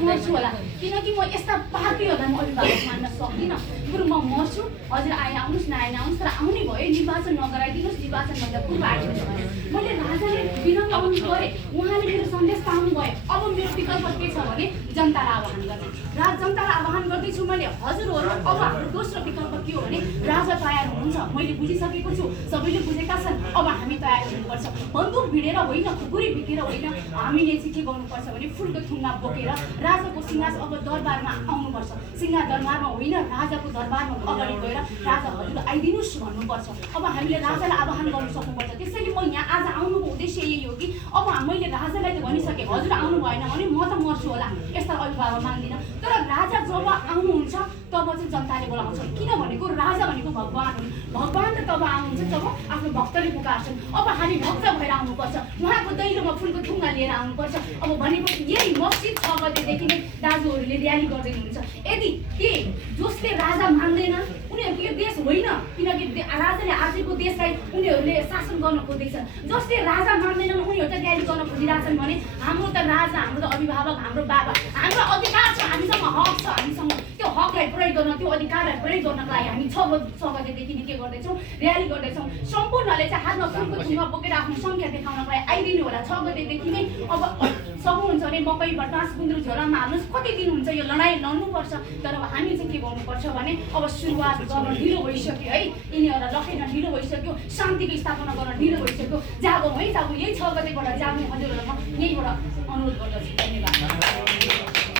मर्छु होला, किनकि म यस्ता पापीहरूलाई म अभिभावक मान्न सक्दिनँ। बरु म मर्छु, हजुर आए आउनुहोस् नआए नआउनुहोस्, तर आउने भयो निर्वाचन नगराइदिनुहोस्, निर्वाचनभन्दा पूर्व आइदिनुहोस् भने मैले राजाले विनम्र अनुरोध गरेँ। उहाँले मेरो सन्देश पाउनुभयो। अब मेरो विकल्प के छ भने जनतालाई आह्वान गर्ने। जनतालाई आह्वान गर्दैछु मैले, हजुरहरू अब हाम्रो दोस्रो विकल्प के हो भने राजा तयार हुनुहुन्छ, मैले बुझिसकेको छु, सबैले बुझेका छन्। अब हामी तयार हुनुपर्छ, बन्दुक भिडेर होइन, खुकुरी बिकेर होइन, हामीले चाहिँ के गर्नुपर्छ भने फुलको थुङ्गा बोकेर राजाको सिंहासन अब दरबारमा आउनुपर्छ। सिंहा दरबारमा होइन, राजाको दरबारमा अगाडि गएर राजा हजुर आइदिनुहोस् भन्नुपर्छ। अब हामीले राजालाई आह्वान गर्नु सक्नुपर्छ। त्यसैले म यहाँ आज आउनुको उद्देश्य यही हो कि अब मैले राजालाई त भनिसकेँ, हजुर आउनु भएन भने म त मर्छु होला, यस्ता अभिभावक मान्दिनँ। तर राजा जब आउनुहुन्छ तब चाहिँ जनताले बोलाउँछ, किन भनेको राजा भनेको भगवान् हुन्। भगवान् त तब आउनुहुन्छ जब आफ्नो भक्तले पुकार्छन्। अब हामी भक्त भएर आउनुपर्छ, उहाँको दैलोमा फुलको थुङ्गा लिएर आउनुपर्छ। अब भनेपछि यही मस्जिद 6 गतेदेखि नै दाजुहरूले र्याली गर्दै हुनुहुन्छ। यदि के जसले राजा मान्दैन उनीहरूको यो देश होइन, किनकि राजाले आजको देशलाई उनीहरूले शासन गर्न खोज्दैछन्। जसले राजा मान्दैनन् उनीहरू त र्याली गर्न खोजिरहेछन् भने हाम्रो त राजा, हाम्रो त अभिभावक, हाम्रो बाबा, हाम्रो अधिकार छ, हामीसँग हक छ। हामीसँग त्यो हकलाई प्रयोग गर्न, त्यो अधिकारलाई प्रयोग गर्नको लागि हामी 6 गतेदेखि नै के गर्दैछौँ, र्याली गर्दैछौँ। सम्पूर्णले चाहिँ हातमा फुलको थुङ्गा बोकेर आफ्नो सङ्ख्या देखाउनको लागि आइदिनु होला। 6 गतेदेखि नै अब सक्नुहुन्छ भने मकै भट्मास गुन्द्रुक झोलामा हाल्नुहोस्, कति दिन हुन्छ यो लडाइँ लड्नुपर्छ। तर अब हामी चाहिँ के गर्नुपर्छ भने अब सुरुवात गर्न ढिलो भइसक्यो है, यिनीहरूलाई लखेट्न ढिलो भइसक्यो, शान्तिको स्थापना गर्न ढिलो भइसक्यो। जागौँ है, जागौँ, यही 6 गतेबाट जागौँ। हजुरहरूलाई म यहीँबाट अनुरोध गर्दछु। धन्यवाद।